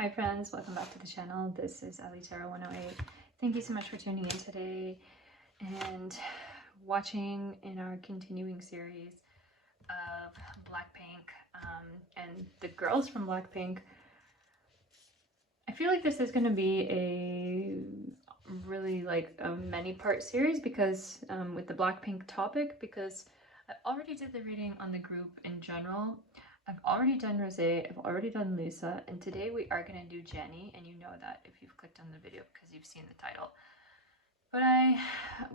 Hi friends, welcome back to the channel. This is Allie 108. Thank you so much for tuning in today and watching in our continuing series of Blackpink and the girls from Blackpink. I feel like this is going to be a really like a many-part series because with the Blackpink topic, because I already did the reading on the group in general. I've already done Rosé, I've already done Lisa, and today we are going to do Jennie, and you know that if you've clicked on the video because you've seen the title. But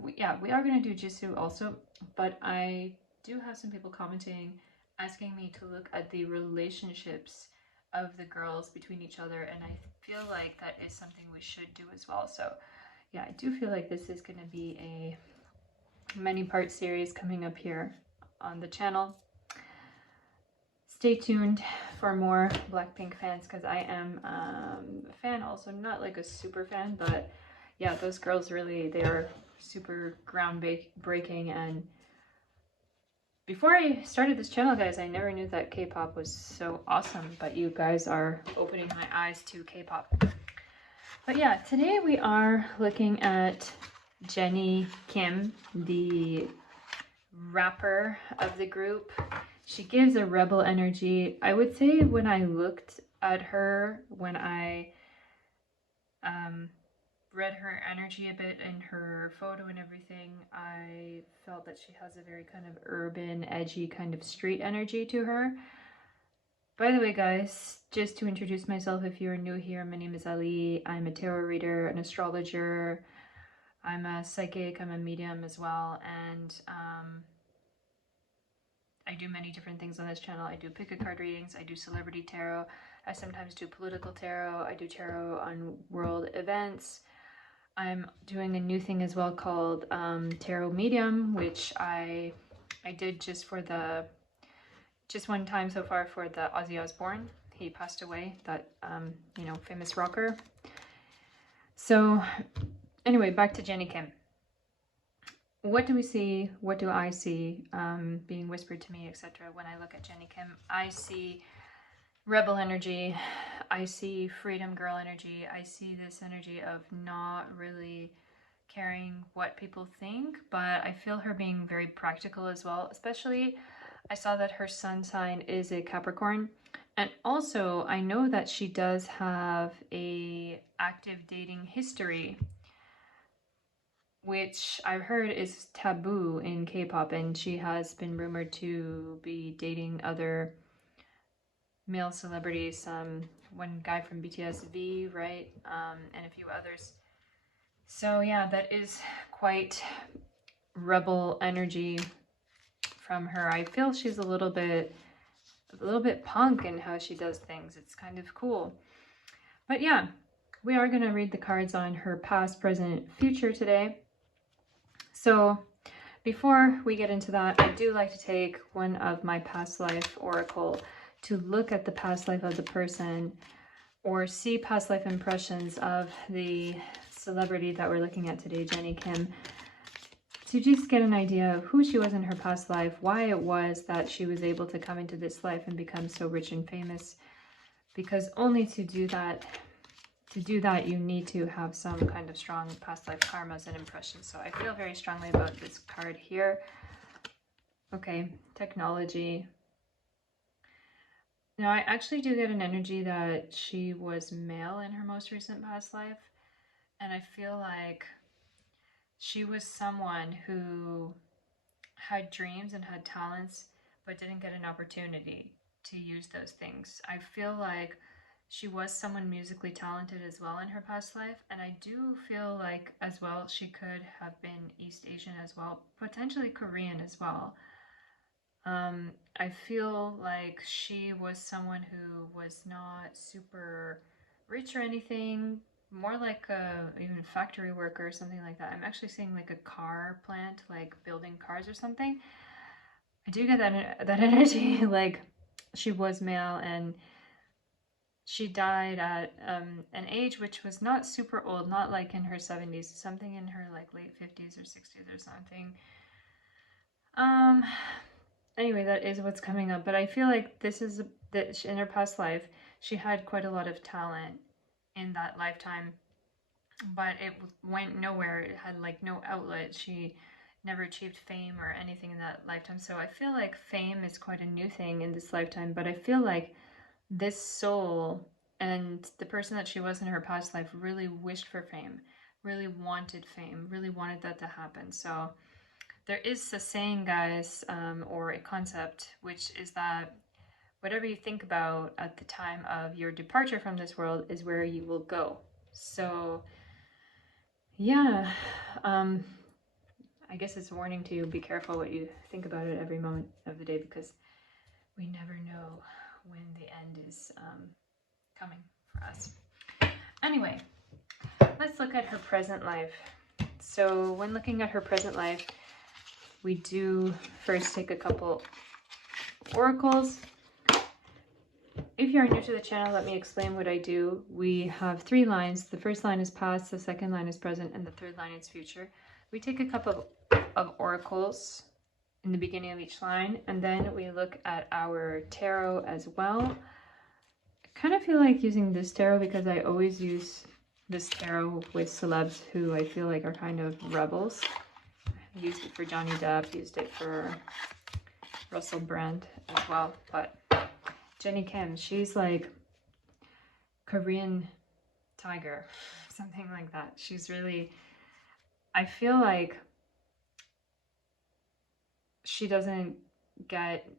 we are going to do Jisoo also, but I do have some people commenting, asking me to look at the relationships of the girls between each other, and I feel like that is something we should do as well. So yeah, I do feel like this is going to be a many-part series coming up here on the channel. Stay tuned for more Blackpink fans because I am a fan also, not like a super fan, but yeah, those girls really, they are super groundbreaking. And before I started this channel, guys, I never knew that K-pop was so awesome, but you guys are opening my eyes to K-pop. But yeah, today we are looking at Jennie Kim, the rapper of the group. She gives a rebel energy. I would say when I looked at her, when I read her energy a bit in her photo and everything, I felt that she has a very kind of urban, edgy kind of street energy to her. By the way, guys, just to introduce myself, if you're new here, my name is Allie. I'm a tarot reader, an astrologer. I'm a psychic, I'm a medium as well, and I do many different things on this channel. I do pick-a-card readings, I do celebrity tarot, I sometimes do political tarot, I do tarot on world events. I'm doing a new thing as well called Tarot Medium, which I did just one time so far for the Ozzy Osbourne. He passed away, that you know, famous rocker. So anyway, back to Jennie Kim. What do we see? What do I see being whispered to me, etc. When I look at Jennie Kim? I see rebel energy. I see freedom girl energy. I see this energy of not really caring what people think, but I feel her being very practical as well. Especially, I saw that her sun sign is a Capricorn. And also, I know that she does have a active dating history, which I've heard is taboo in K-pop, and she has been rumored to be dating other male celebrities, one guy from BTS, V, right, and a few others. So yeah, that is quite rebel energy from her. I feel she's a little bit punk in how she does things. It's kind of cool. But yeah, we are going to read the cards on her past, present, future today. So before we get into that, I do like to take one of my past life oracle to look at the past life of the person or see past life impressions of the celebrity that we're looking at today, Jennie Kim, to just get an idea of who she was in her past life, why it was that she was able to come into this life and become so rich and famous. Because only to do that, you need to have some kind of strong past life karmas and impressions. So I feel very strongly about this card here. Okay, technology. Now I actually do get an energy that she was male in her most recent past life. And I feel like she was someone who had dreams and had talents, but didn't get an opportunity to use those things. I feel like she was someone musically talented as well in her past life, and I do feel like as well she could have been East Asian as well, potentially Korean as well. I feel like she was someone who was not super rich or anything, more like a even factory worker or something like that. I'm actually seeing like a car plant, like building cars or something. I do get that energy. Like she was male and she died at an age which was not super old, not like in her 70s, something in her like late 50s or 60s or something. Anyway, that is what's coming up. But I feel like this is that in her past life, she had quite a lot of talent in that lifetime, but it went nowhere. It had like no outlet. She never achieved fame or anything in that lifetime. So I feel like fame is quite a new thing in this lifetime, but I feel like this soul and the person that she was in her past life really wished for fame, really wanted fame, really wanted that to happen. So there is a saying, guys, or a concept, which is that whatever you think about at the time of your departure from this world is where you will go. So yeah, I guess it's a warning to you, be careful what you think about it every moment of the day, because we never know when the end is coming for us. Anyway, let's look at her present life. So when looking at her present life, we do first take a couple oracles. If you're new to the channel, let me explain what I do. We have 3 lines. The first line is past, the second line is present, and the third line is future. We take a couple of oracles in the beginning of each line, and then we look at our tarot as well. I kind of feel like using this tarot because I always use this tarot with celebs who I feel like are kind of rebels. I used it for Johnny Depp, used it for Russell Brand as well, but Jennie Kim, she's like Korean tiger, something like that. She's really, I feel like she doesn't get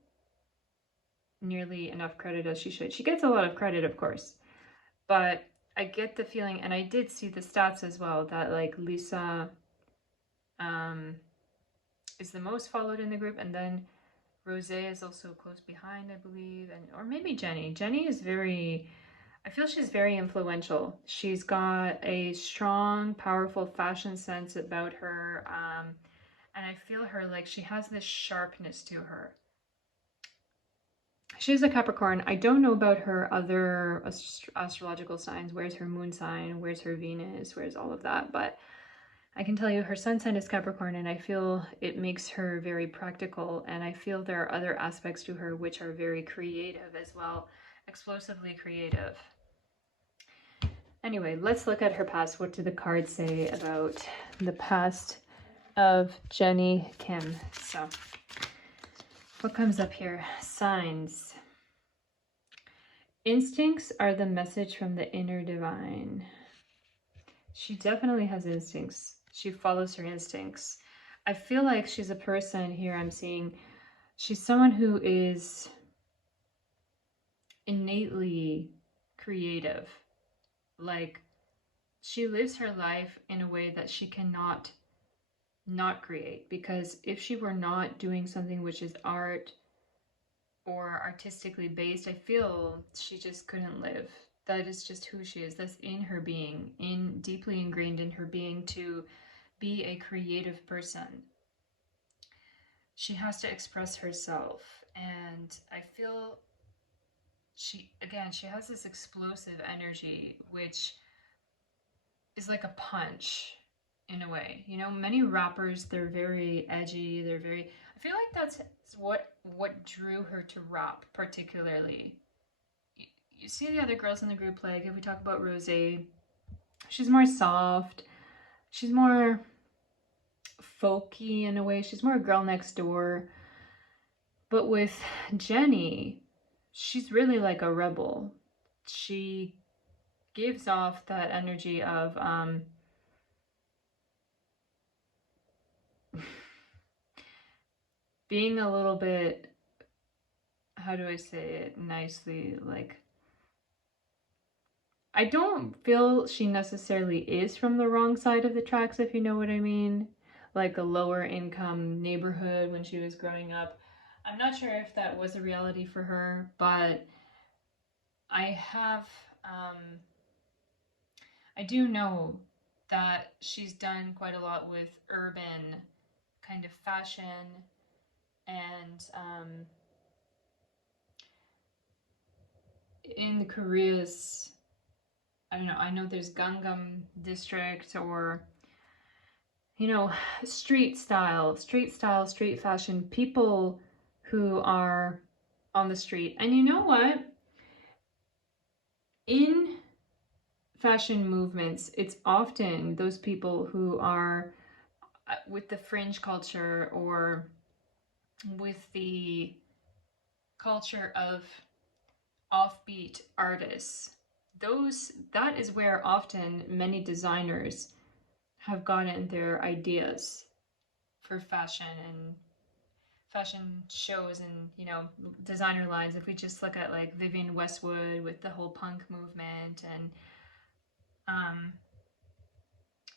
nearly enough credit as she should. She gets a lot of credit, of course, but I get the feeling, and I did see the stats as well, that like Lisa is the most followed in the group, and then Rose is also close behind, I believe, and or maybe Jennie. Jennie is very, I feel she's very influential. She's got a strong, powerful fashion sense about her, and I feel her like she has this sharpness to her. She's a Capricorn. I don't know about her other astrological signs. Where's her moon sign? Where's her Venus? Where's all of that? But I can tell you her sun sign is Capricorn, and I feel it makes her very practical, and I feel there are other aspects to her which are very creative as well, explosively creative. Anyway, let's look at her past. What do the cards say about the past of Jennie Kim? So, what comes up here? Signs. Instincts are the message from the inner divine. She definitely has instincts. She follows her instincts. I feel like she's a person here I'm seeing. She's someone who is innately creative. Like, she lives her life in a way that she cannot not create, because if she were not doing something which is art or artistically based, I feel she just couldn't live. That is just who she is. That's in her being, deeply ingrained in her being, to be a creative person. She has to express herself, and I feel she has this explosive energy which is like a punch in a way. You know, many rappers, they're very edgy, they're very, I feel like that's what drew her to rap particularly. You see the other girls in the group, like if we talk about Rose, she's more soft, she's more folky in a way, she's more girl next door. But with Jennie, she's really like a rebel. She gives off that energy of being a little bit, how do I say it nicely, like, I don't feel she necessarily is from the wrong side of the tracks, if you know what I mean. Like a lower income neighborhood when she was growing up. I'm not sure if that was a reality for her, but I do know that she's done quite a lot with urban kind of fashion, and in the Korea's, I don't know, I know there's Gangnam district, or, you know, street style, street fashion, people who are on the street. And you know what? in fashion movements, it's often those people who are with the fringe culture or with the culture of offbeat artists. That is where often many designers have gotten their ideas for fashion and fashion shows and, you know, designer lines. If we just look at like Vivienne Westwood with the whole punk movement and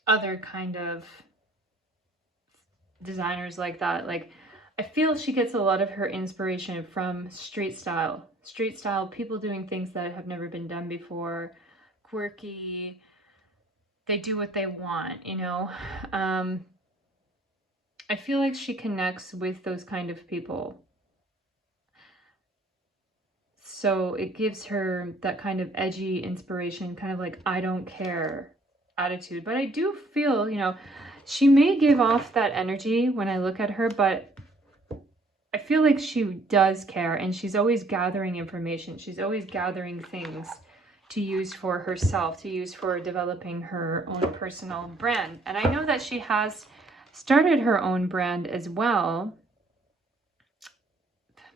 other kind of designers like that, like I feel she gets a lot of her inspiration from street style, people doing things that have never been done before, quirky, they do what they want, you know. I feel like she connects with those kind of people. So it gives her that kind of edgy inspiration, kind of like I don't care attitude. But I do feel, you know, she may give off that energy when I look at her, but I feel like she does care, and she's always gathering information. She's always gathering things to use for herself, to use for developing her own personal brand. And I know that she has started her own brand as well.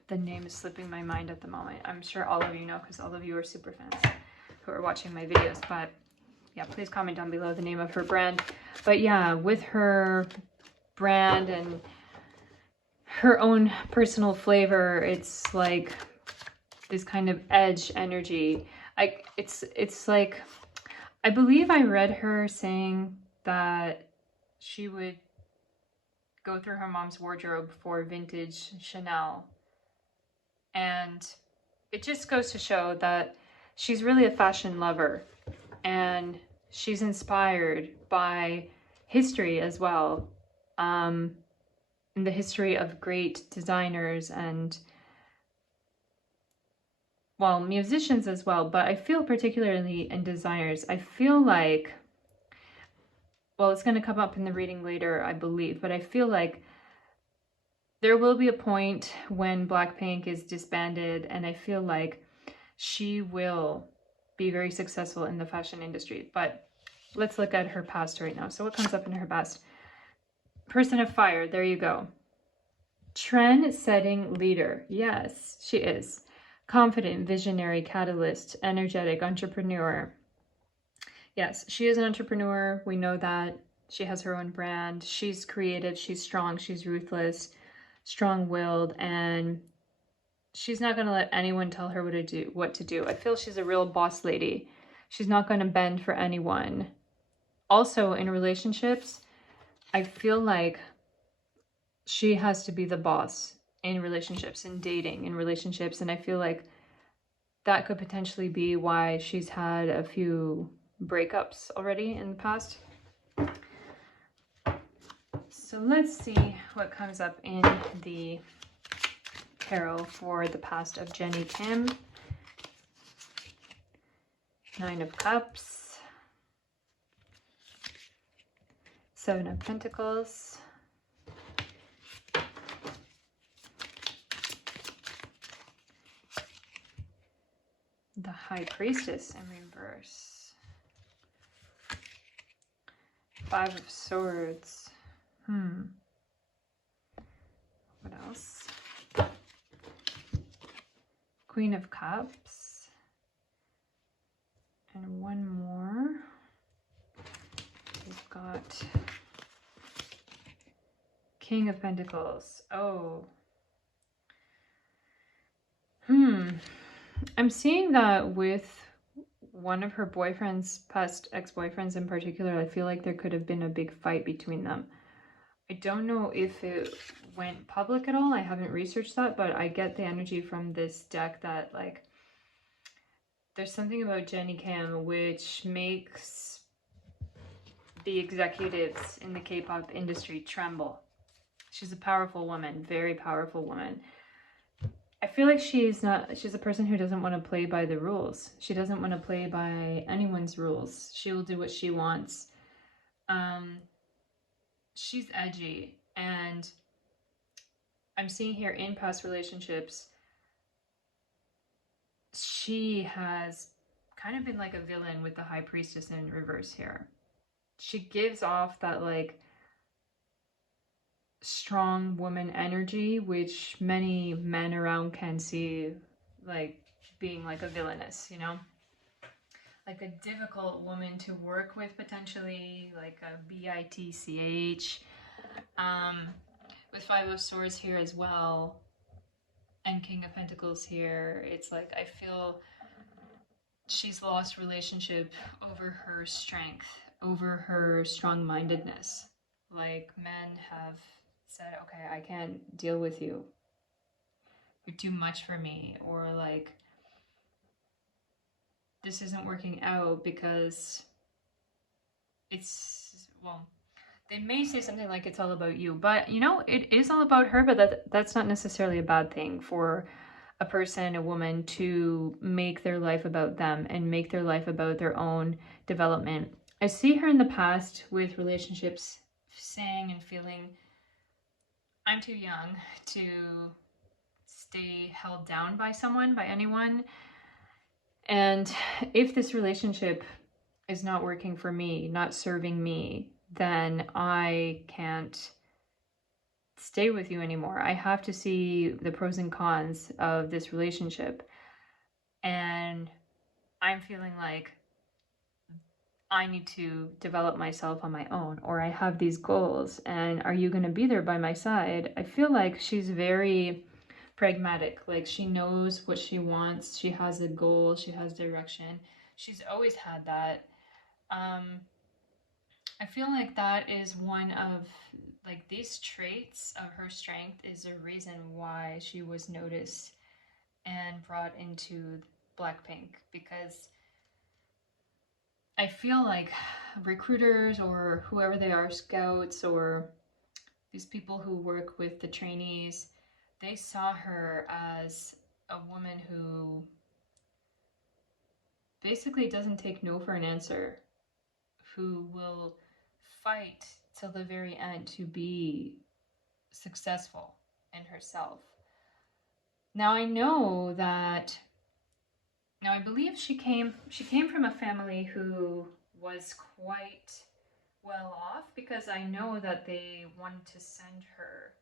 The name is slipping my mind at the moment. I'm sure all of you know because all of you are super fans who are watching my videos. But yeah, please comment down below the name of her brand. But yeah, with her brand and her own personal flavor, it's like this kind of edge energy. It's like, I believe I read her saying that she would go through her mom's wardrobe for vintage Chanel. And it just goes to show that she's really a fashion lover, and she's inspired by history as well, in the history of great designers and, well, musicians as well. But I feel particularly in designers, I feel like, well, it's going to come up in the reading later, I believe, but I feel like there will be a point when BLACKPINK is disbanded, and I feel like she will be very successful in the fashion industry. But let's look at her past right now. So what comes up in her past? Person of fire, there you go. Trend-setting leader. Yes, she is. Confident, visionary, catalyst, energetic, entrepreneur. Yes, she is an entrepreneur. We know that. She has her own brand. She's creative. She's strong. She's ruthless, strong-willed, and she's not going to let anyone tell her what to do. I feel she's a real boss lady. She's not going to bend for anyone. Also, in relationships, I feel like she has to be the boss in relationships, in dating, in relationships, and I feel like that could potentially be why she's had a few breakups already in the past. So let's see what comes up in the tarot for the past of Jennie Kim. Nine of Cups. Seven of Pentacles. The High Priestess in reverse. Five of Swords. What else? Queen of Cups. And one more. We've got King of Pentacles. Oh. I'm seeing that with one of her boyfriends, past ex-boyfriends in particular. I feel like there could have been a big fight between them. I don't know if it went public at all. I haven't researched that, but I get the energy from this deck that, like, there's something about Jennie Kim which makes the executives in the K-pop industry tremble. She's a powerful woman, very powerful woman. I feel like she's a person who doesn't want to play by the rules. She doesn't want to play by anyone's rules. She will do what she wants. She's edgy, and I'm seeing here in past relationships, she has kind of been like a villain with the High Priestess in reverse here. She gives off that like strong woman energy, which many men around can see like being like a villainess, you know? Like a difficult woman to work with, potentially, like a bitch. With Five of Swords here as well, and King of Pentacles here, it's like I feel she's lost relationship over her strength, over her strong-mindedness. Like men have said, okay, I can't deal with you. You're too much for me. Or like, this isn't working out because it's, well, they may say something like it's all about you, but you know, it is all about her, but that's not necessarily a bad thing for a person, a woman, to make their life about them and make their life about their own development. I see her in the past with relationships saying and feeling, I'm too young to stay held down by someone, by anyone. And if this relationship is not working for me, not serving me, then I can't stay with you anymore. I have to see the pros and cons of this relationship. And I'm feeling like I need to develop myself on my own, or I have these goals, and are you going to be there by my side? I feel like she's very pragmatic. Like she knows what she wants. She has a goal. She has direction. She's always had that. I feel like that is one of like these traits of her strength is a reason why she was noticed and brought into BLACKPINK, because I feel like recruiters or whoever they are, scouts or these people who work with the trainees, they saw her as a woman who basically doesn't take no for an answer, who will fight till the very end to be successful in herself. Now I know that, now I believe she came from a family who was quite well off, because I know that they wanted to send her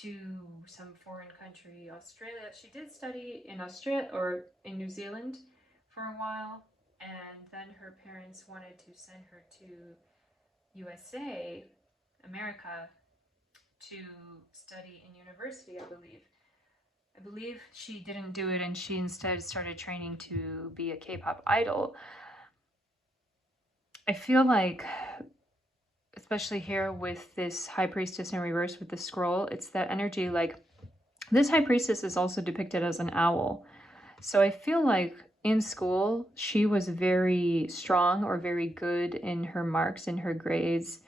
to some foreign country, Australia. She did study in Australia or in New Zealand for a while, and then her parents wanted to send her to USA, America, to study in university, I believe. I believe she didn't do it, and she instead started training to be a K-pop idol. I feel like, especially here with this High Priestess in reverse with the scroll, it's that energy, like this High Priestess is also depicted as an owl. So I feel like in school, she was very strong or very good in her marks, in her grades.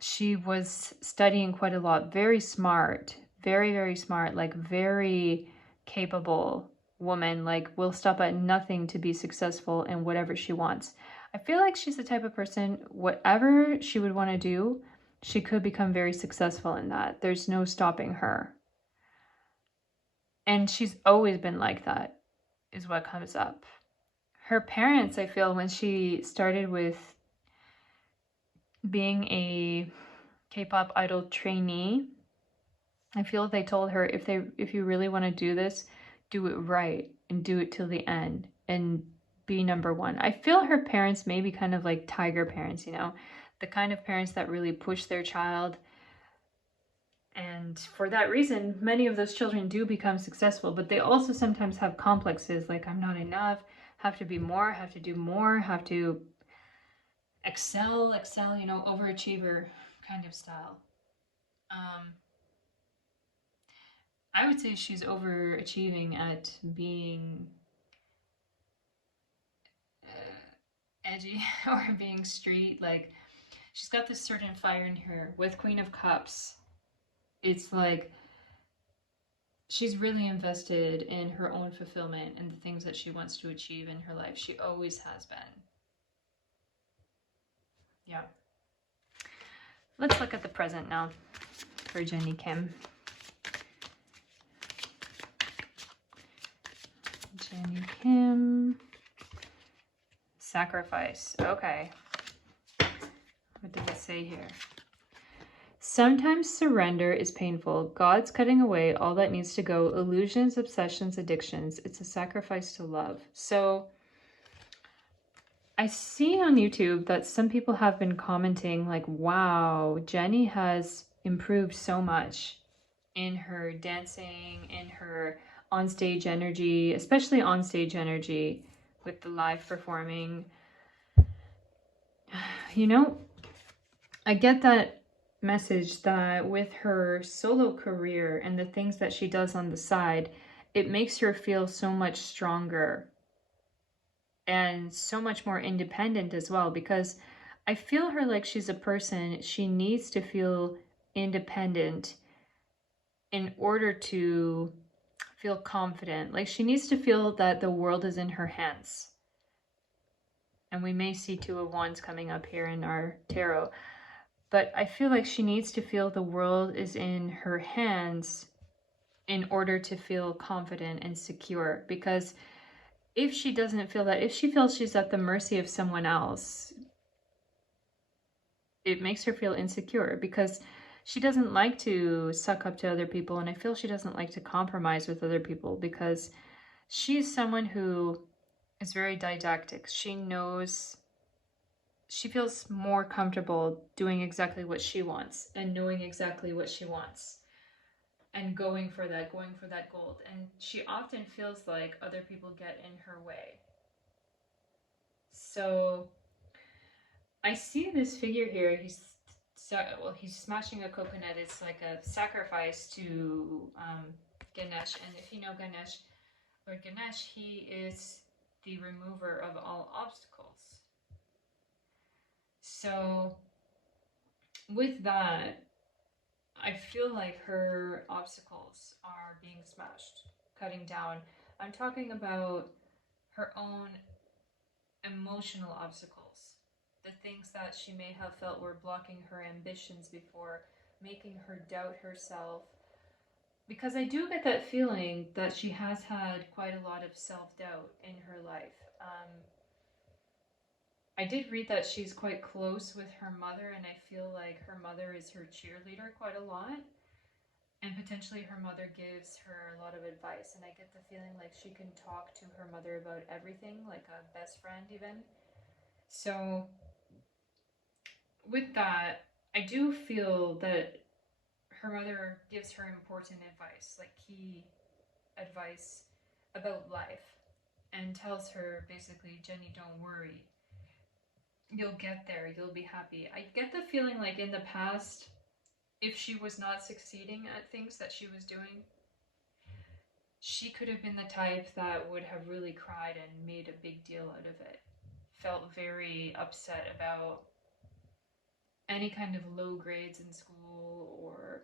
She was studying quite a lot, very smart, very, very smart, like very capable woman, like will stop at nothing to be successful in whatever she wants. I feel like she's the type of person, whatever she would want to do, she could become very successful in that. There's no stopping her. And she's always been like that, is what comes up. Her parents, I feel, when she started with being a K-pop idol trainee, I feel they told her, if you really want to do this, do it right and do it till the end and be number one. I feel her parents may be kind of like tiger parents, you know, the kind of parents that really push their child. And for that reason, many of those children do become successful, but they also sometimes have complexes like, I'm not enough, have to be more, have to do more, have to excel, you know, overachiever kind of style. I would say she's overachieving at being edgy or being street. Like, she's got this certain fire in her. With Queen of Cups, it's like she's really invested in her own fulfillment and the things that she wants to achieve in her life. She always has been. Yeah. Let's look at the present now for Jennie Kim. Jennie Kim. Sacrifice. Okay. What does it say here? Sometimes surrender is painful. God's cutting away all that needs to go. Illusions, obsessions, addictions. It's a sacrifice to love. So I see on YouTube that some people have been commenting like, wow, Jennie has improved so much in her dancing, in her onstage energy, especially onstage energy with the live performing. You know, I get that message that with her solo career and the things that she does on the side, it makes her feel so much stronger and so much more independent as well, because I feel her like she's a person, she needs to feel independent in order to feel confident. Like she needs to feel that the world is in her hands. And we may see Two of Wands coming up here in our tarot. But I feel like she needs to feel the world is in her hands in order to feel confident and secure. Because if she doesn't feel that, if she feels she's at the mercy of someone else, it makes her feel insecure because she doesn't like to suck up to other people. And I feel she doesn't like to compromise with other people because she's someone who is very didactic. She knows, she feels more comfortable doing exactly what she wants and knowing exactly what she wants and going for that gold. And she often feels like other people get in her way. So I see this figure here. He's smashing a coconut. It's like a sacrifice to Ganesh. And if you know Ganesh, Lord Ganesh, he is the remover of all obstacles. So with that, I feel like her obstacles are being smashed, cutting down. I'm talking about her own emotional obstacles, the things that she may have felt were blocking her ambitions before, making her doubt herself. Because I do get that feeling that she has had quite a lot of self-doubt in her life. I did read that she's quite close with her mother, and I feel like her mother is her cheerleader quite a lot. And potentially her mother gives her a lot of advice. And I get the feeling like she can talk to her mother about everything, like a best friend even. So with that, I do feel that her mother gives her important advice, like key advice about life, and tells her basically, Jennie, don't worry. You'll get there. You'll be happy. I get the feeling like in the past, if she was not succeeding at things that she was doing, she could have been the type that would have really cried and made a big deal out of it. Felt very upset about any kind of low grades in school or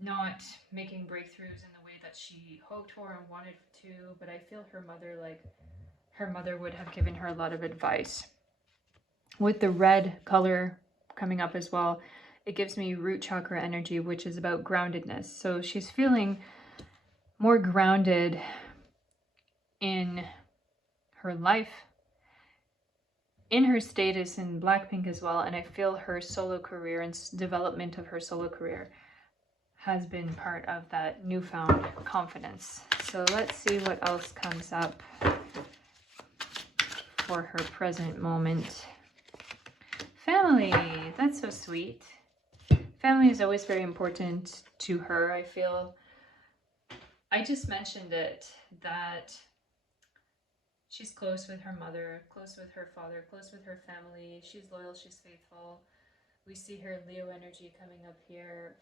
not making breakthroughs in the way that she hoped for and wanted to. But I feel her mother would have given her a lot of advice. With the red color coming up as well, it gives me root chakra energy, which is about groundedness. So she's feeling more grounded in her life, in her status in Blackpink as well. And I feel her solo career and development of her solo career has been part of that newfound confidence. So let's see what else comes up for her present moment. Family, that's so sweet. Family is always very important to her. I feel, I just mentioned it, that she's close with her mother, close with her father, close with her family. She's loyal, she's faithful. We see her Leo energy coming up here.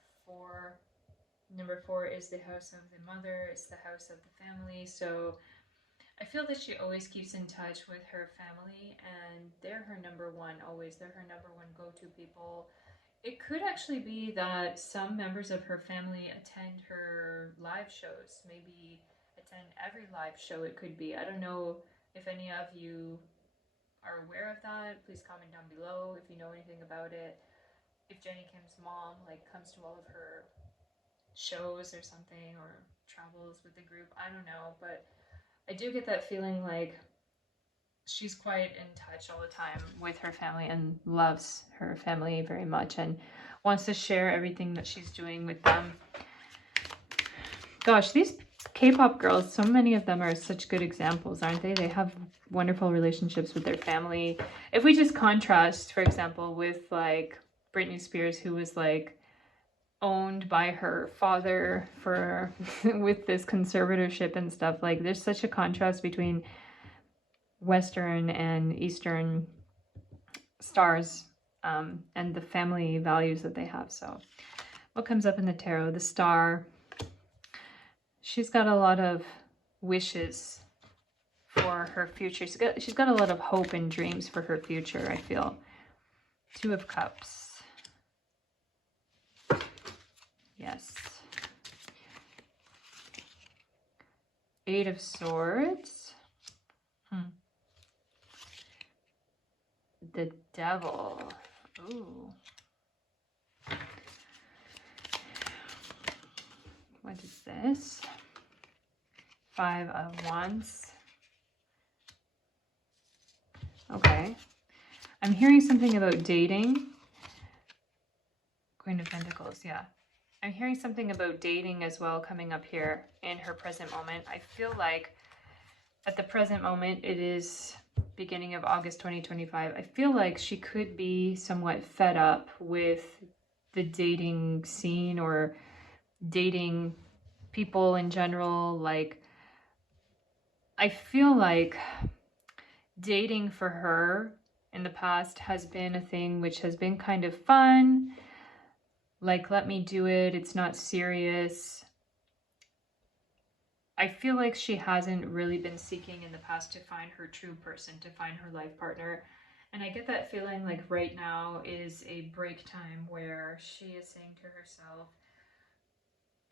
Number 4 is the house of the mother, it's the house of the family. So I feel that she always keeps in touch with her family, and they're her number one always. They're her number one go-to people. It could actually be that some members of her family attend her live shows, maybe attend every live show it could be. I don't know if any of you are aware of that. Please comment down below if you know anything about it. If Jennie Kim's mom like comes to all of her shows or something, or travels with the group. I don't know, but I do get that feeling like she's quite in touch all the time with her family and loves her family very much and wants to share everything that she's doing with them. Gosh, these K-pop girls, so many of them are such good examples, aren't they? They have wonderful relationships with their family. If we just contrast, for example, with like Britney Spears, who was like owned by her father for with this conservatorship and stuff, like there's such a contrast between Western and Eastern stars and the family values that they have. So what comes up in the tarot? The Star. She's got a lot of wishes for her future. She's got a lot of hope and dreams for her future, I feel. Two of Cups. Yes. Eight of Swords. The Devil. Ooh. What is this? Five of Wands. Okay. I'm hearing something about dating. Queen of Pentacles, yeah. I'm hearing something about dating as well coming up here in her present moment. I feel like at the present moment, it is beginning of August 2025. I feel like she could be somewhat fed up with the dating scene or dating people in general. Like, I feel like dating for her in the past has been a thing which has been kind of fun. Like, let me do it. It's not serious. I feel like she hasn't really been seeking in the past to find her true person, to find her life partner. And I get that feeling like right now is a break time where she is saying to herself,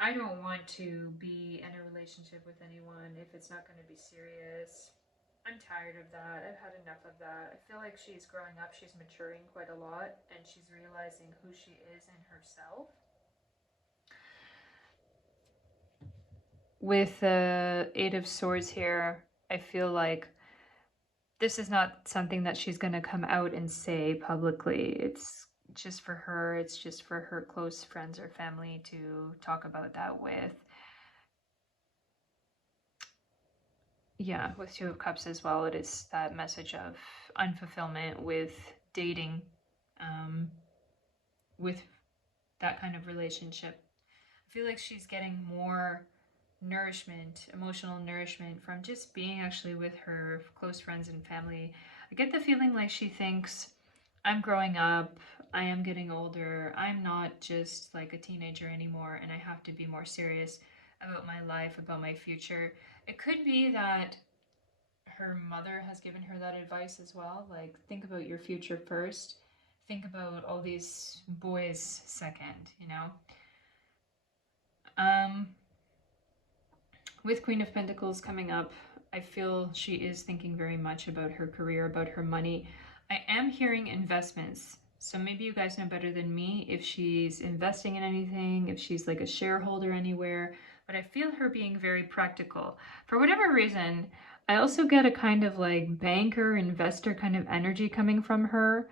I don't want to be in a relationship with anyone if it's not going to be serious. I'm tired of that. I've had enough of that. I feel like she's growing up. She's maturing quite a lot, and she's realizing who she is in herself. With the Eight of Swords here, I feel like this is not something that she's going to come out and say publicly. It's just for her. It's just for her close friends or family to talk about that with. Yeah, with Two of Cups as well, it is that message of unfulfillment with dating, with that kind of relationship. I feel like she's getting more nourishment, emotional nourishment from just being actually with her close friends and family. I get the feeling like she thinks, I'm growing up, I am getting older, I'm not just like a teenager anymore, and I have to be more serious about my life, about my future. It could be that her mother has given her that advice as well. Like, think about your future first. Think about all these boys second, you know? With Queen of Pentacles coming up, I feel she is thinking very much about her career, about her money. I am hearing investments. So maybe you guys know better than me if she's investing in anything, if she's like a shareholder anywhere. But I feel her being very practical. For whatever reason, I also get a kind of like banker, investor kind of energy coming from her.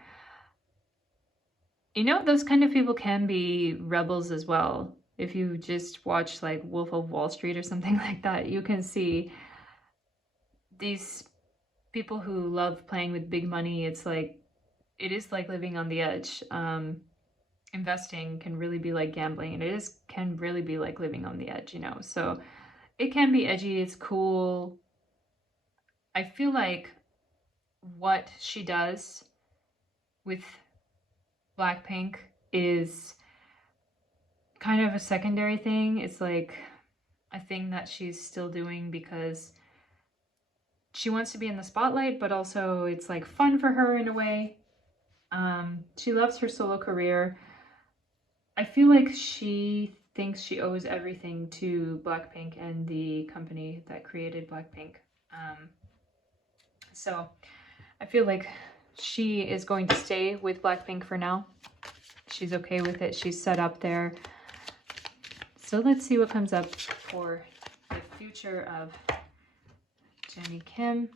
You know, those kind of people can be rebels as well. If you just watch like Wolf of Wall Street or something like that, you can see these people who love playing with big money. It's like, it is like living on the edge. Investing can really be like gambling, and it can really be like living on the edge, you know? So it can be edgy, it's cool. I feel like what she does with BLACKPINK is kind of a secondary thing. It's like a thing that she's still doing because she wants to be in the spotlight, but also it's like fun for her in a way. She loves her solo career. I feel like she thinks she owes everything to BLACKPINK and the company that created BLACKPINK. So I feel like she is going to stay with BLACKPINK for now. She's okay with it. She's set up there. So let's see what comes up for future of Jennie Kim.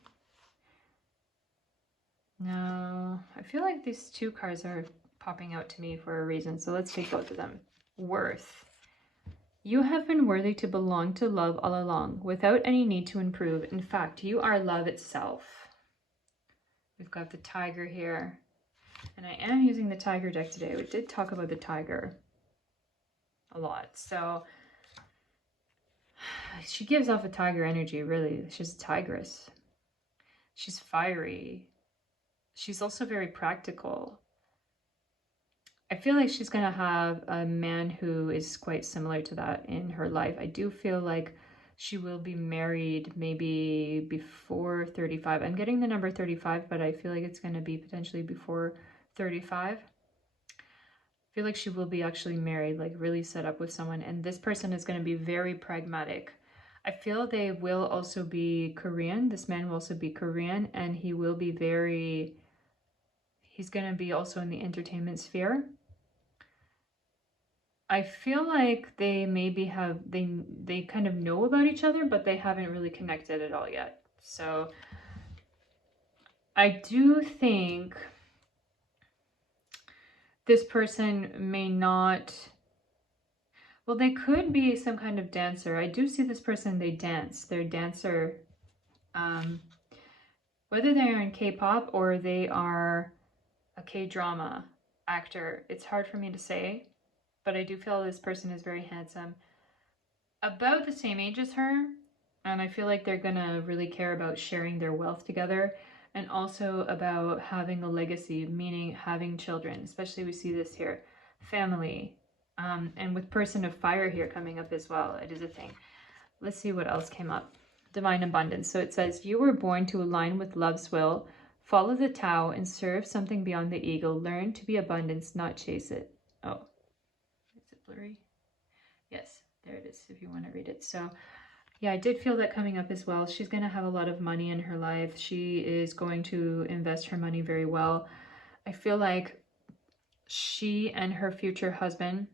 Now, I feel like these two cards are popping out to me for a reason, so let's take both of them. Worth. You have been worthy to belong to love all along, without any need to improve. In fact, you are love itself. We've got the tiger here. And I am using the tiger deck today. We did talk about the tiger a lot. So she gives off a tiger energy, really. She's a tigress. She's fiery. She's also very practical. I feel like she's going to have a man who is quite similar to that in her life. I do feel like she will be married maybe before 35. I'm getting the number 35, but I feel like it's going to be potentially before 35. I feel like she will be actually married, like really set up with someone. And this person is going to be very pragmatic. I feel they will also be Korean. This man will also be Korean, and he will be very... He's going to be also in the entertainment sphere. I feel like they maybe have, they kind of know about each other, but they haven't really connected at all yet. So I do think this person may not, well, they could be some kind of dancer. I do see this person, they dance. They're a dancer. Whether they are in K-pop or they are a K-drama actor, it's hard for me to say, but I do feel this person is very handsome. About the same age as her, and I feel like they're gonna really care about sharing their wealth together, and also about having a legacy, meaning having children, especially we see this here, family, and with person of fire here coming up as well, it is a thing. Let's see what else came up. Divine abundance. So it says, you were born to align with love's will. Follow the Tao and serve something beyond the ego. Learn to be abundance, not chase it. Oh, is it blurry? Yes, there it is if you want to read it. So yeah, I did feel that coming up as well. She's going to have a lot of money in her life. She is going to invest her money very well. I feel like she and her future husband,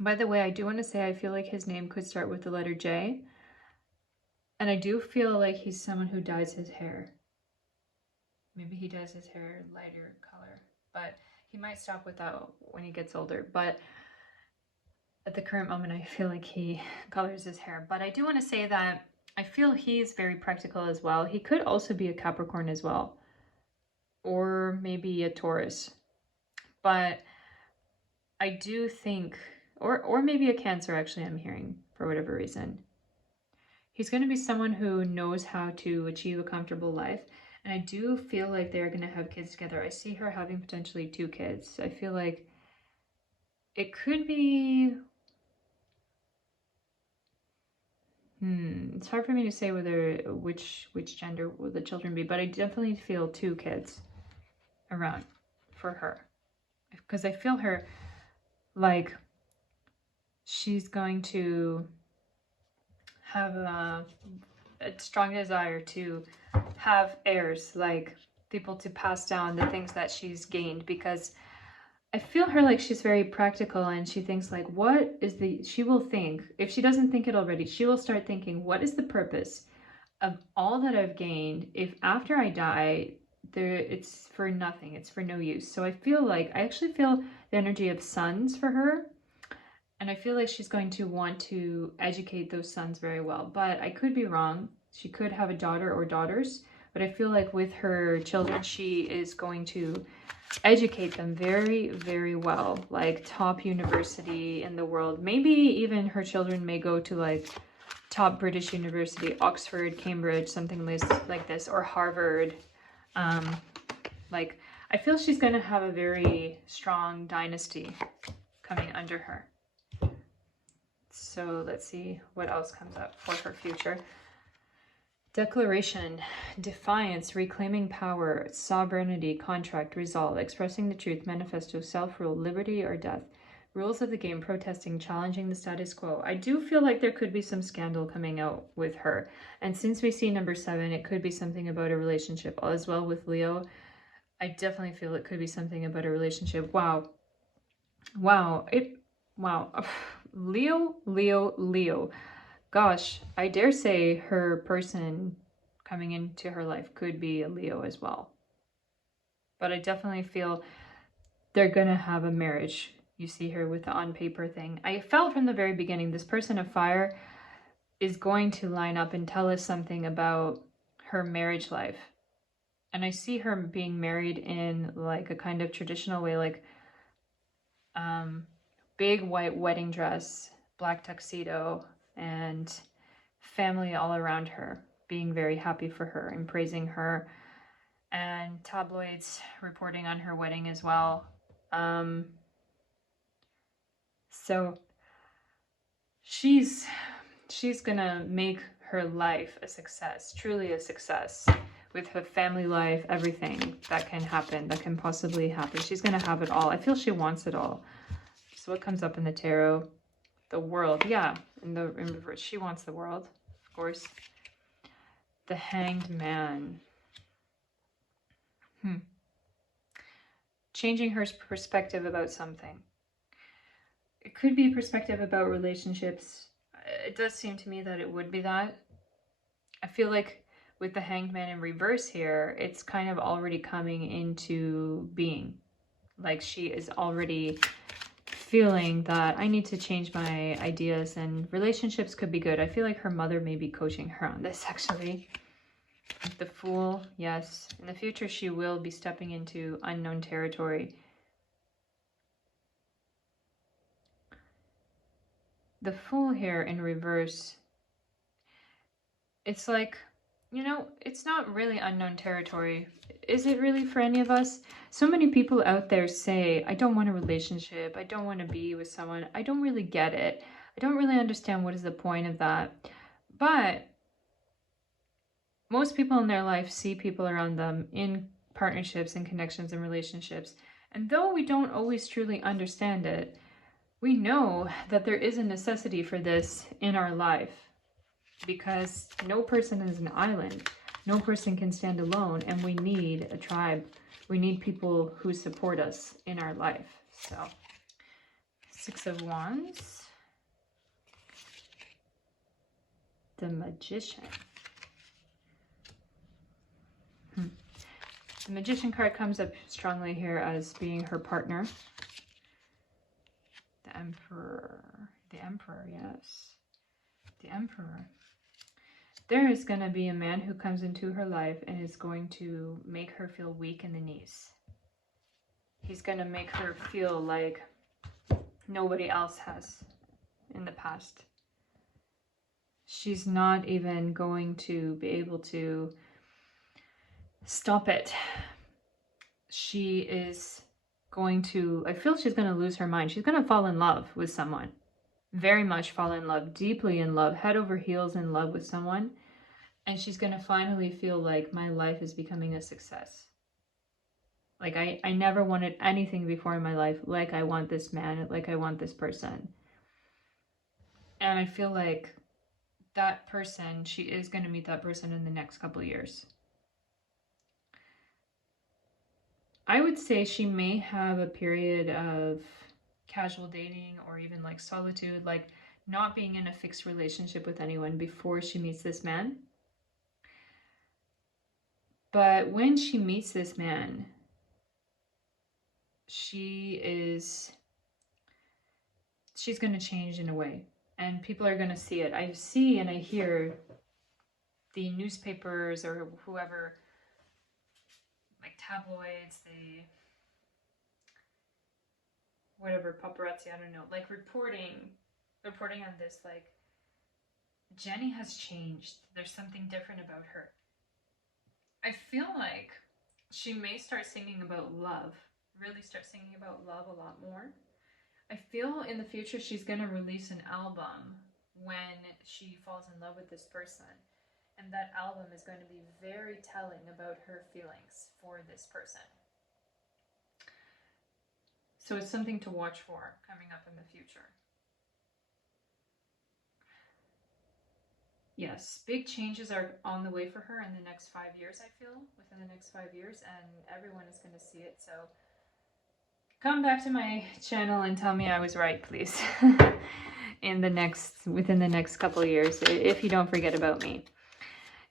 by the way, I do want to say I feel like his name could start with the letter J. And I do feel like he's someone who dyes his hair. Maybe he dyes his hair lighter color, but he might stop with that when he gets older. But at the current moment, I feel like he colors his hair. But I do want to say that I feel he's very practical as well. He could also be a Capricorn as well, or maybe a Taurus. But I do think, or maybe a Cancer, actually, I'm hearing, for whatever reason. He's going to be someone who knows how to achieve a comfortable life. And I do feel like they're going to have kids together. I see her having potentially 2 kids. I feel like it could be... It's hard for me to say whether which gender will the children be, but I definitely feel 2 kids around for her. Because I feel her like she's going to have a strong desire to have heirs, like people to pass down the things that she's gained, because I feel her like she's very practical, and she thinks like, what is the, she will think, if she doesn't think it already, she will start thinking, what is the purpose of all that I've gained if after I die, it's for nothing, it's for no use. So I feel like, I actually feel the energy of sons for her, and I feel like she's going to want to educate those sons very well, but I could be wrong. She could have a daughter or daughters, but I feel like with her children, she is going to educate them very, very well, like top university in the world. Maybe even her children may go to like top British university, Oxford, Cambridge, something like this, or Harvard. Like, I feel she's going to have a very strong dynasty coming under her. So let's see what else comes up for her future. Declaration, defiance, reclaiming power, sovereignty, contract, resolve, expressing the truth, manifesto, self-rule, liberty or death, rules of the game, protesting, challenging the status quo. I do feel like there could be some scandal coming out with her. And since we see number 7, it could be something about a relationship as well with Leo. I definitely feel it could be something about a relationship. Wow. Wow. Wow. Leo. gosh, I dare say her person coming into her life could be a Leo as well. But I definitely feel they're going to have a marriage. You see here with the on paper thing. I felt from the very beginning, this person of fire is going to line up and tell us something about her marriage life. And I see her being married in like a kind of traditional way, like big white wedding dress, black tuxedo, and family all around her, being very happy for her and praising her, and tabloids reporting on her wedding as well. So she's gonna make her life a success, truly a success, with her family life, everything that can happen, that can possibly happen. She's gonna have it all. I feel she wants it all. So what comes up in the tarot? The world. Yeah, in reverse, she wants the world, of course. The Hanged Man. Changing her perspective about something. It could be perspective about relationships. It does seem to me that it would be that. I feel like with the Hanged Man in reverse here, it's kind of already coming into being. Like she is already feeling that I need to change my ideas, and relationships could be good. I feel like her mother may be coaching her on this actually. The Fool, yes. In the future, she will be stepping into unknown territory. The Fool here in reverse, it's like, you know, it's not really unknown territory. Is it really for any of us? So many people out there say, I don't want a relationship. I don't want to be with someone. I don't really get it. I don't really understand what is the point of that. But most people in their life see people around them in partnerships and connections and relationships. And though we don't always truly understand it, we know that there is a necessity for this in our life, because no person is an island. No person can stand alone, and we need a tribe. We need people who support us in our life. So, Six of Wands. The Magician. The Magician card comes up strongly here as being her partner. The Emperor. The Emperor, yes. The Emperor. There is going to be a man who comes into her life and is going to make her feel weak in the knees. He's going to make her feel like nobody else has in the past. She's not even going to be able to stop it. She is going to, I feel she's going to lose her mind. She's going to fall in love with someone. Very much fall in love, deeply in love, head over heels in love with someone. And she's going to finally feel like my life is becoming a success. Like I never wanted anything before in my life like I want this man, like I want this person. And I feel like that person, she is going to meet that person in the next couple of years. I would say she may have a period of casual dating or even like solitude, like not being in a fixed relationship with anyone before she meets this man. But when she meets this man, she's going to change in a way, and people are going to see it. I see and I hear the newspapers or whoever, like tabloids, the whatever, paparazzi, I don't know, like reporting on this, like Jennie has changed. There's something different about her. I feel like she may start singing about love, really start singing about love a lot more. I feel in the future she's going to release an album when she falls in love with this person. And that album is going to be very telling about her feelings for this person. So it's something to watch for coming up in the future. Yes, big changes are on the way for her in the next 5 years, I feel, within the next 5 years, and everyone is going to see it. So come back to my channel and tell me I was right, please. Within the next couple of years, if you don't forget about me.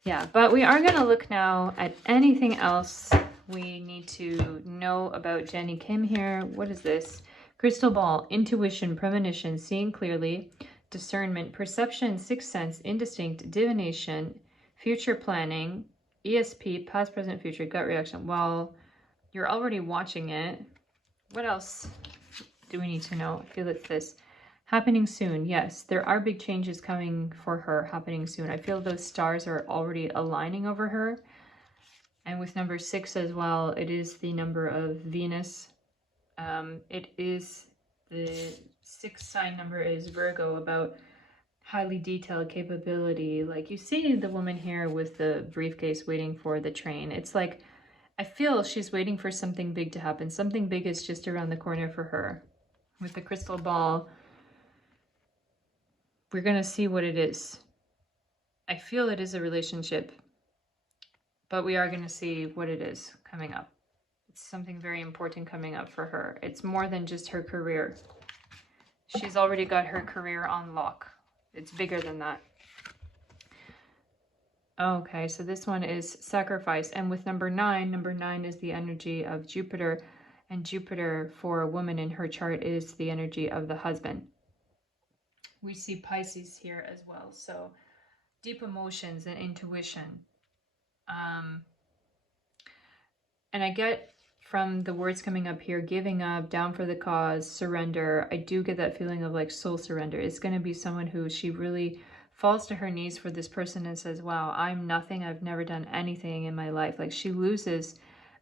Yeah, but we are going to look now at anything else we need to know about Jennie Kim here. What is this? Crystal ball, intuition, premonition, seeing clearly, discernment, perception, sixth sense, indistinct, divination, future planning, ESP, past, present, future, gut reaction. Well, you're already watching it. What else do we need to know? I feel it's this. Happening soon. Yes, there are big changes coming for her happening soon. I feel those stars are already aligning over her. And with number 6 as well, it is the number of Venus. It is the 6th sign number is Virgo, about highly detailed capability. Like you see the woman here with the briefcase waiting for the train. It's like, I feel she's waiting for something big to happen. Something big is just around the corner for her. With the crystal ball, we're going to see what it is. I feel it is a relationship, but we are going to see what it is coming up. It's something very important coming up for her. It's more than just her career. She's already got her career on lock. It's bigger than that. Okay, so this one is sacrifice. And with number 9 is the energy of Jupiter. And Jupiter for a woman in her chart is the energy of the husband. We see Pisces here as well. So deep emotions and intuition. And I get from the words coming up here, giving up, down for the cause, surrender. I do get that feeling of like soul surrender. It's going to be someone who she really falls to her knees for this person and says, wow, I'm nothing. I've never done anything in my life. Like she loses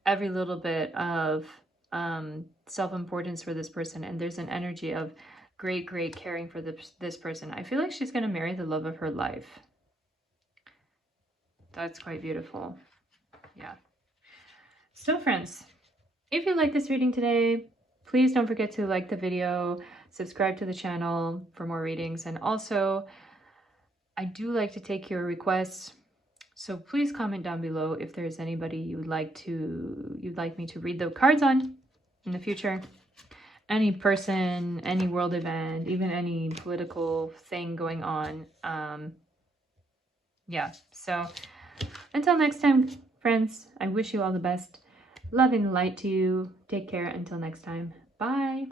every little bit of self-importance for this person. And there's an energy of great caring for this person. I feel like she's going to marry the love of her life. That's quite beautiful. Yeah. So friends, if you like this reading today, please don't forget to like the video, subscribe to the channel for more readings. And also, I do like to take your requests. So please comment down below if there's anybody you'd like me to read the cards on in the future. Any person, any world event, even any political thing going on. Yeah, so until next time, friends, I wish you all the best. Love and light to you. Take care until next time. Bye.